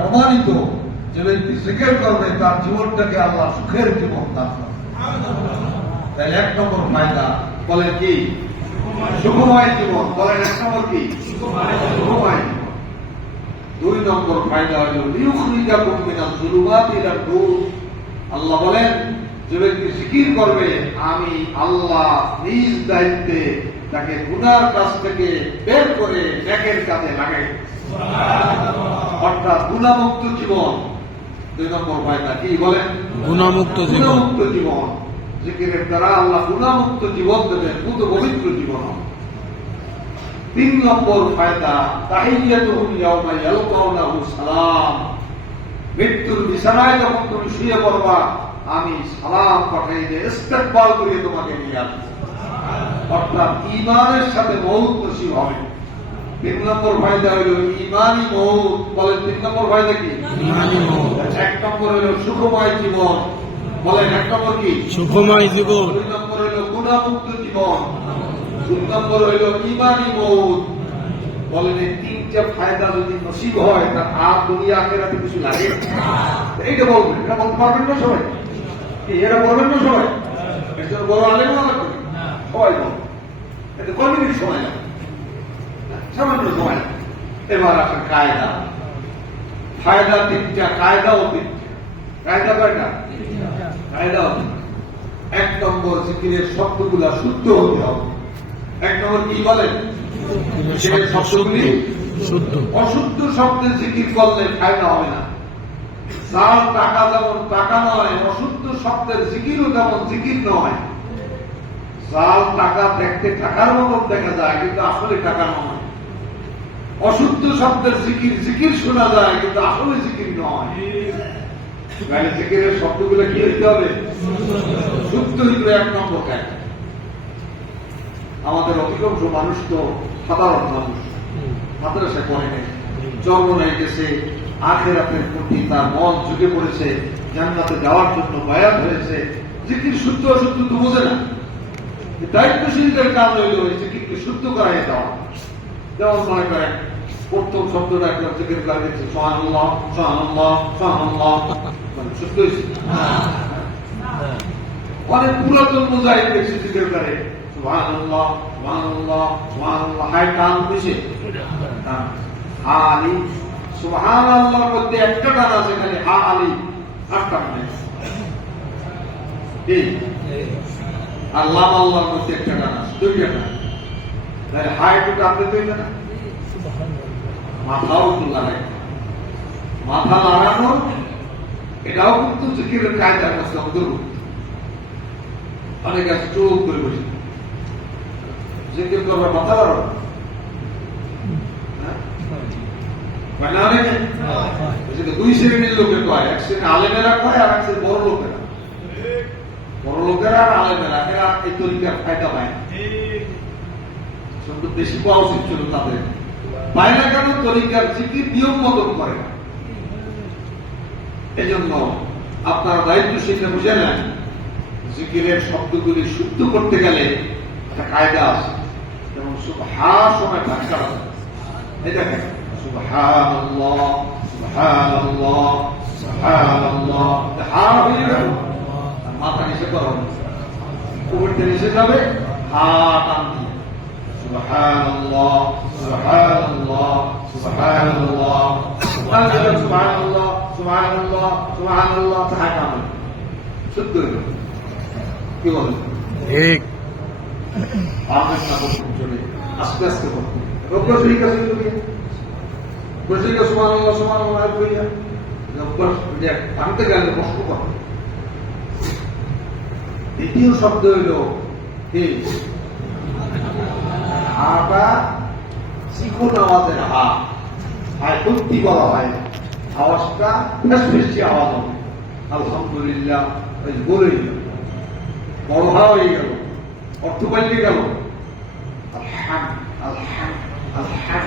প্রমাণিত যে ব্যক্তি জিকির করবে, তার জীবনটাকে আল্লাহ সুখের জীবন দান করবে। এক নম্বর ফায়দা, বলেন কি? সুখময় জীবন। বলেন এক নম্বর কি? সুখময় দুই নম্বর ফায়দা হলো, লিউখরিজাকুম মিনাল যুলুমাতি ইলান নূর। আল্লাহ বলেন যে ব্যক্তি জিকির করবে আমি আল্লাহ নিজ দায়িত্বে তাকে গুনার কাছ থেকে বের করে নেকের কাজে লাগাই অর্থাৎ গুণামুক্ত জীবন। দুই নম্বর ফায়দা কি বলেন? গুণামুক্ত গুণামুক্ত জীবন। জিকিরের দ্বারা আল্লাহ গুণামুক্ত জীবন দেবেন পুত পবিত্র জীবন তিন নম্বর ফায়দা তাহিয়াতুহুম ইয়াউমা ইয়ালকাউনাহু সালাম। মৃত্যুর বিছানায় যখন তুমি শুয়ে পড়বা আমি সালাম পাঠাই দিয়ে ইস্তেকবাল করিয়ে তোমাকে নিয়ে আসব অর্থাৎ ইমানের সাথে মৌত নসিব হবে। তিন নম্বর ফায়দা হইল ইমানই মৌত বলেন তিন নম্বর ফায়দা কি? ইমানি মৌত। এক নম্বর হইল সুখময় জীবন। বলেন এক নম্বর কি? সুখময় জীবন। দুই নম্বর হইল গুণামুক্ত জীবন। তিন নম্বর হইল ইমানি মৌত বলেন এই তিনটা ফায়দা যদি নসিব হয় তার আর দুনিয়া আখেরাতে কিছু লাগে? এইটা বলবেন এটা বলতে পারবেন না সবাই? কি? এরা বলবেন না সবাই? বড় আলেম না লাগবে সবাই বল এতে কয় সময় লাগে? সামান্য সময় এবার আসেন কায়দা। ফায়দা তিনটা কায়দাও তিনটা। কায়দা কয়টা? কায়দা হবে এক নম্বর জিকিরের শব্দগুলা শুদ্ধ হতে হবে। এক নম্বর কি বলেন শব্দগুলি? শুদ্ধ। অশুদ্ধ শব্দে জিকির করলে ফায়দা হবে না। জাল টাকা যেমন টাকা নয়, অশুদ্ধ শব্দের জিকিরও যেমন জিকির নয়। জাল টাকা দেখতে টাকার মতন দেখা যায়, কিন্তু আসলে টাকা নয়। অশুদ্ধ শব্দের জিকির জিকির শোনা যায়, কিন্তু আসলে জিকির নয়। তাহলে জিকিরের শব্দগুলো কি হইতে হবে? শুদ্ধ হইতে এক নম্বর কাজ আমাদের অধিকাংশ মানুষ তো সাধারণ মানুষ। মাদ্রাসা করে নেই, জন্ম নেই গেছে আখেরাতের প্রতি তার মন ঝুঁকে পড়েছে জান্নাতে যাওয়ার জন্য বয়াত হয়েছে। জিকির শুদ্ধ অশুদ্ধ তো বোঝে না। দায়িত্বশীলদের কাজ হইল ওই জিকিরকে শুদ্ধ করাই দেওয়া। যেমন মনে করেন প্রথম শব্দটা একটা জিকির করে দিচ্ছে সোহানুল্লাহ সোহানুল্লাহ সোহানুল্লাহ মানে শুদ্ধ হয়েছে। অনেক পুরাতন মুজাহিদ দেখছি জিকির করে সুবহানাল্লাহ সুবহানাল্লাহ সুবহানাল্লাহ। হাই টান। সুবহানাল্লাহর মধ্যে একটা টান আছে খালি হা আলী আর টান নেই কি? আল্লাহ আল্লাহর মধ্যে একটা টান আছে, দুইটা টান তাহলে হা একটু টানতে দেবে না? মাথাও একটু লাগাই। মাথা লাগানো, এটাও কিন্তু জিকিরের কায়দার কাছে অন্তর্ভুক্ত অনেক আছে চোখ করে বসে। জিকির করবার মাথা বাড়ো হয় না অনেকে দুই শ্রেণির এক শ্রেণি আলেমেরা আর এক শ্রেণি বড় লোকেরা। বড় লোকেরা আর আলেমেরা, এরা এই তরিকার ফায়দা পায় না। বেশি পাওয়া উচিত ছিল তাদের। কেন? তরিকার নিয়ম মতন করে আপনারা দায়িত্বশীলরা বুঝে নেন জিকিরের শব্দগুলি শুদ্ধ করতে গেলে একটা কায়দা আছে। যেমন হা সময় ধাক্কা আছে এই দেখেন সুবহানাল্লাহ সুবহানাল্লাহ সুবহানাল্লাহ হা হয়ে গেল আর মাথা নিচে করো উপরটা নিচে যাবে হা টান দিয়ে সুবহানাল্লাহ সুবহানাল্লাহ সুবহানাল্লাহ সুবহানাল্লাহ সুবহানাল্লাহ সুবহানাল্লাহ হা টান শুদ্ধ হয়ে গেল। কি বলেন ঠিক আমের না করতে চলে আস্তে আস্তে করতে অভ্যাস হয়ে গেছে তুমি বসে সমান সমান আল্লাহ কইয়া অভ্যাস যে আনতে গেলে কষ্ট করে দ্বিতীয় শব্দ হইল হায় সত্যি বলা হয় আওয়াজটা বেশ আওয়াজ হবে আলহামদুলিল্লাহ বড় হা হয়ে গেল অর্থ পাল্টে গেল আলহাম আলহাম আলহাম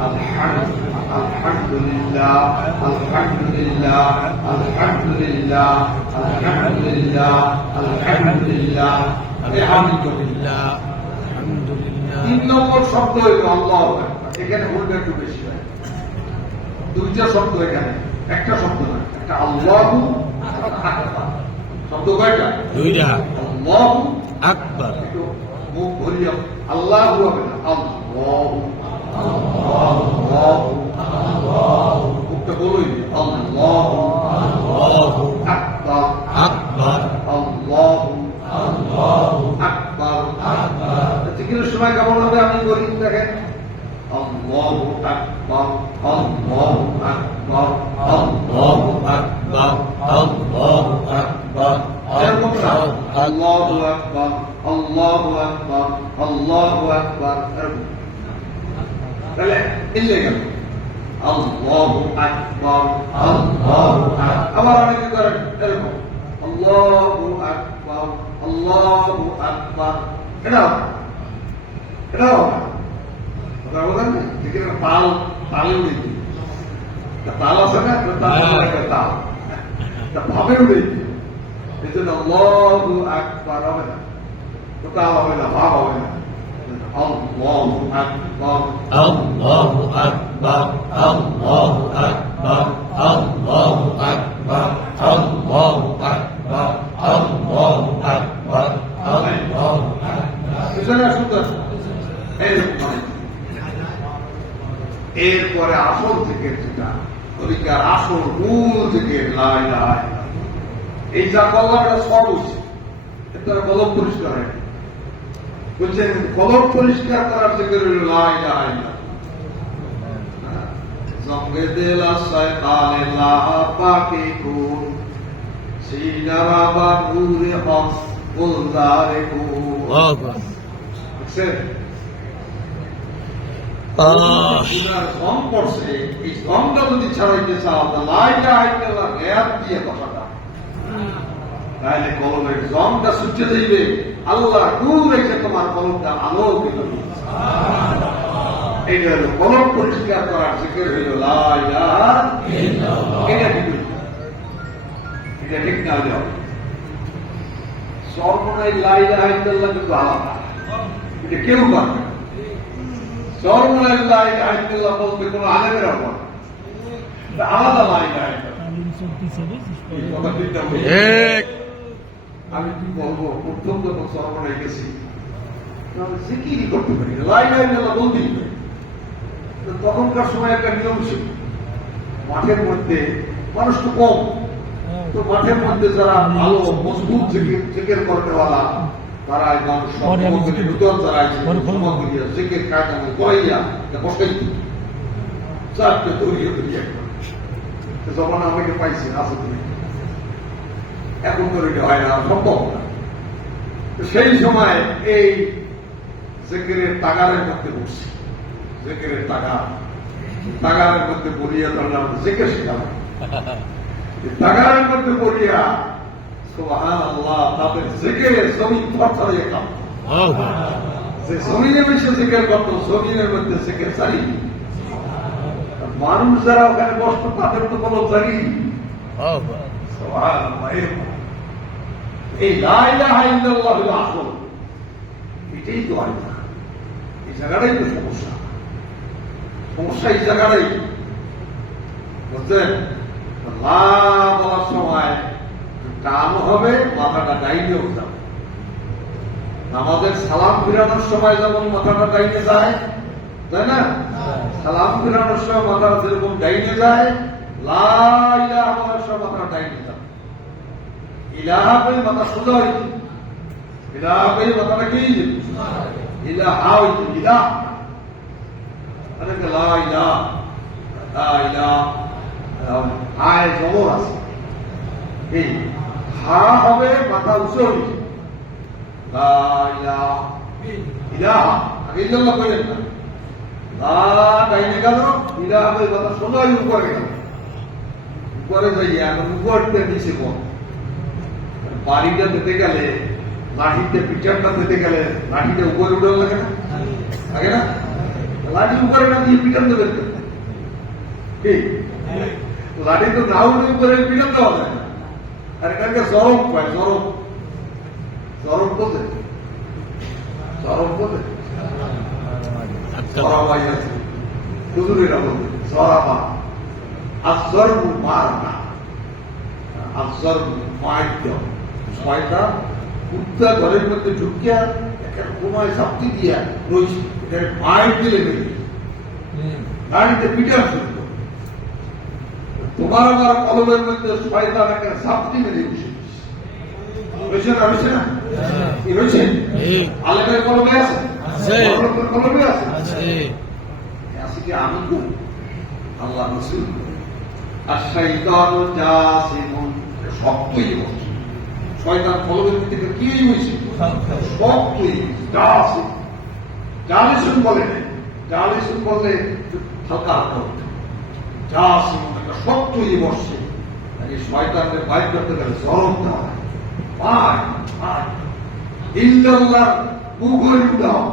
الحمد الحمد لله الحمد لله الحمد হয়। একটা শব্দ না শব্দ কয়টা? দুইটা। আল্লাহ আকবার। আল্লাহ সময় কেমন হবে আমি বলি দেখেন আল্লাহু আকবার আল্লাহু আকবার আল্লাহু আকবার আল্লাহু আকবার আল্লাহু আকবার আল্লাহু আকবার তাহলে মিললে গেল। আল্লাহু আকবার আল্লাহু আকবার। আবার অনেকে করেন এরকম আল্লাহু আকবার আল্লাহু আকবার। এটা এটা ওটা বলেন না যেখানে তাল তালে উড়ে দিই তাল আছে না তাল হ্যাঁ। তাল। ভাবে উড়ে দিই এই জন্য আল্লাহু আকবার হবে না। তাল হবে না ভাব হবে না। الله أكبر الله أكبر الله أكبر الله أكبر الله أكبر الله أكبر الله أكبر এরপরে আসল থেকে যেটা অধিকার আসল মূল থেকে লাই লাই এই যা বললাম এটা সব উচিত এটা কলম পরিষ্কার হয় বলছেন কবর পরিষ্কার করার জিকির লাই লাই সঙ্গে দেলা শয়তানে লাহা পাকে কোন সিনারা বা নূরে হস বলদারে কোন দেখছেন এই সংটা যদি ছাড়াইতে চাও তা লাইটা আইটা গ্যাপ দিয়ে কথাটা তাহলে কলমের জমটা সূর্য যাইবে। আল্লাহ নূর রেখে তোমার কলমটা আলো এইটা হলো কলম পরিষ্কার করার হইল এটা ঠিক এটা না সর্বনাই কিন্তু আলাদা। এটা কেউ পারবে না। সর্বনাই লাইলা বলতে কোনো আলেমের এটা আলাদা লাইলা হইল। এক আমি কি বলব? প্রথম যখন গেছি জিকিরই করতে পারি? লাই লাই লাই বলতেই পারি তখনকার সময় একটা নিয়ম ছিল। মাঠের মধ্যে মানুষ তো কম। তো মাঠের মধ্যে যারা ভালো মজবুত জিকির করতেওয়ালা তারা আমি জিকির- নূতন যারা আছে করব। সমাগমিয়া জিকির করাইয়া বসাই চারটে দৌড়িয়ে দৌড়িয়ে একবার তো যখন আমাকে পাইছি আছে তুমি এখন তো এটা হয় না সম্ভব না। সেই সময় এই জেকেরের টাকারের মধ্যে বসছি জেকেরের টাকা টাকারের মধ্যে পড়িয়া ধরলাম জেকে শিখালাম টাকারের মধ্যে পড়িয়া সোহান আল্লাহ তাদের জেকেরের জমিন থরথরিয়ে কাম আল্লাহু যে জমিনে বেশি জেকের করতো জমিনের মধ্যে জেকের চারি মানুষ যারা ওখানে বসতো তাদের তো কোনো এরকম। এই এটাই তো এই জায়গাটাই সমস্যা। সমস্যা এই জায়গাটাই। বলার সময় হবে, মাথাটা যাবে। আমাদের সালাম ফিরানোর সময় যেমন মাথাটা ডাইনে যায়, তাই না? সালাম ফিরানোর সময় মাথা যেরকম ডাইনে যায়, লা সময় মাথা ডাইনে যাবে ইলাহা করে মাথা সোজা হইছে ইলাহা করে মাথাটা কি? ইলাহা হইছে ইলাহ আরে লা ইলাহা লা ইলাহা আয় জবর আছে। এই হা হবে মাথা উঁচু হইছে লা ইলাহা ইলাহা। আগে ইল্লাল্লাহ কইলেন না। লা ডাইনে গেল ইলাহা করে মাথা সোজা উপরে গেল। উপরে যাইয়া উপরতে নিচে কোন বাড়িটা দিতে গেলে লাঠিতে পিটারটা দিতে গেলে লাঠিটা উপরে উঠে লাগে না লাগে না লাঠি উপরে না দিয়ে পিটান দেবে তো। ঠিক লাঠি তো না উঠে উপরে পিটান দেওয়া যায় না আর এটাকে জরম পায় জরম জরম বোঝে জরম বোঝে জরাবাই আছে হুজুরেরা বলবে জরাবা আজরু মারনা আজরু মাইদ্য শয়তান কুত্তা ঘরের মধ্যে ঢুকিয়া একটা কোনায় চাপটি দিয়া রয়েছে এটার মায়ের দিলে বেরিয়ে গাড়িতে পিটার তোমার আমার কলমের মধ্যে শয়তান একটা চাপটি মেরে বসে রয়েছে না রয়েছে না? কি রয়েছে? আলেমের কলমে আছে? আছে। কলমে আছে? আছে। আজকে আমি করি আল্লাহ রসুল আর শৈতান জাসিমুন শক্তই শয়তান কলমের থেকে কি হয়েছে? শক্তই জাসিম জালিসুন বলে নাই জালিসুন বললে একটু হালকা হালকা হতো জাসিম একটা শক্তই বসছে। এই শয়তানকে বাইর করতে গেলে জরম দেওয়া হয়। পায় পায় ইল্লাল্লাহ বুগুর দাও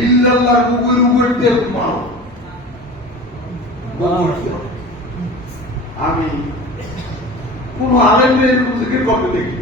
ইল্লাল্লাহ বুগুর উপর দিয়ে মারো। আমি কোন আলেমের জিকির করতে দেখি।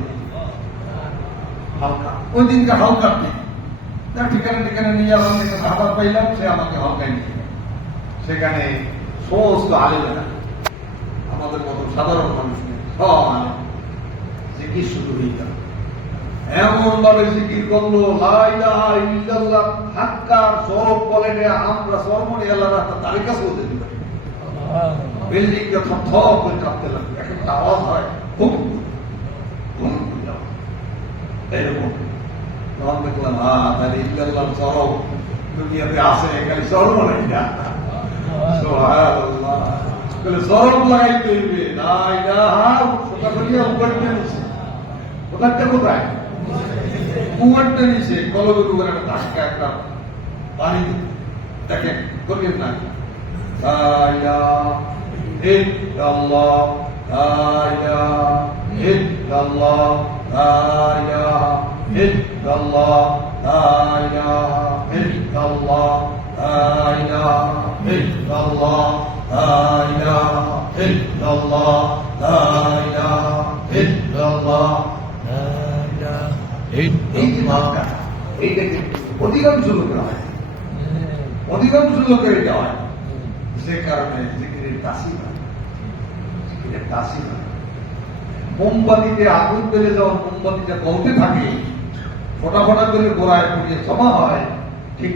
ওই দিনকে হালকা নেই তার ঠিকানা ঠিকানা নিয়ে আমার একটা খাবার পাইলাম সে আমাকে হালকায় নিয়ে। সেখানে সমস্ত আলেমেরা আমাদের মতো সাধারণ মানুষ নেই সব আলেম জিকির শুরু হয়ে গেল এমন ভাবে জিকির করল হাক্কার সরব বলে আমরা সরমনি আল্লাহর একটা তার কাছে হতে বিল্ডিংটা থপ থপ করে কাঁপতে লাগবে একটা আওয়াজ হয় হুম হুম এরকম তখন তাহলে ইল্লাল্লাহ সরব দুনিয়াতে আছে খালি সরব নাই না সুবহানাল্লাহ তাহলে সরব লাগাইতে হইবে না ইলাহা সোজা করিয়া উপরে নিছে কোথাটা কোথায় কুয়ারটা নিচে কলবের উপরে একটা ধাক্কা একটা পানি দেখেন করিয়েন না ইল্লাল্লাহ লা ইলাহা ইল্লাল্লাহ লা ইলাহা إلا الله لا إله إلا الله لا إله إلا الله لا إله إلا الله لا إله إلا الله لا إله إلا الله এইটাকে অধিকাংশ লোকেরা হয় অধিকাংশ লোকের এটা হয় যে কারণে জিকিরের তাসিম হয় জিকিরের হয় মোমবাতিতে আগুন পেলে যখন মোমবাতিটা গলতে থাকে ফোটা ফোটা করে গোড়ায় পুড়িয়ে জমা হয়। ঠিক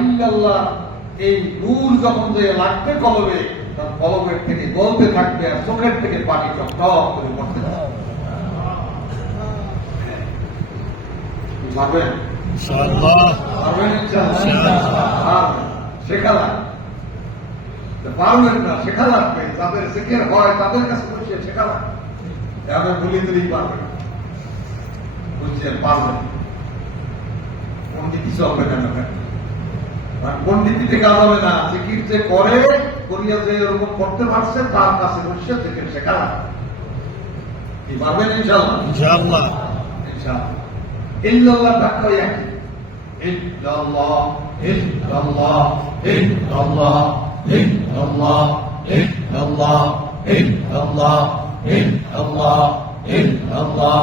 ইল্লাল্লাহ এই নূর যখন যে লাগবে কলবে তার কলবের থেকে গলতে থাকবে আর চোখের থেকে পানি টপ করে পড়তে থাকবে। পারবেন পারবেন। শেখা লাগবে। না শেখা লাগবে। যাদের শেখের হয় তাদের কাছে শেখা লাগবে। যাদের বলি দিলেই পারবেন বুঝছেন পারবেন। পন্ডিত চলবে না না আর পন্ডিতিতে কাজ হবে না জিকির যে করে করিয়া যে এরকম করতে পারছে তার কাছে বসে জিকির শেখা কি পারবেন ইনশাল্লাহ ইল্লাল্লাহ ডাক্তার একই। ইল্লাল্লাহ ইল্লাল্লাহ ইল্লাল্লাহ ইল্লাল্লাহ ইল্লাল্লাহ ইল্লাল্লাহ ইল্লাল্লাহ। إلا الله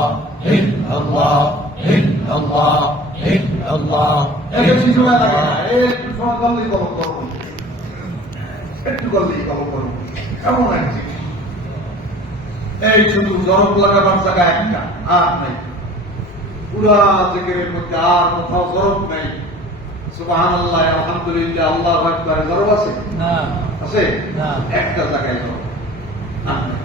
এই শুধু জরফ লাগা বাচ্চাটা একটা আর নাই। পুরা জিকিরের মধ্যে আর কোথাও জরফ নাই। সুবাহান আল্লাহ আলহামদুলিল্লাহ আল্লাহ আকবরে জরফ আছে? আছে? একটা জায়গায় জরফ আর নাই।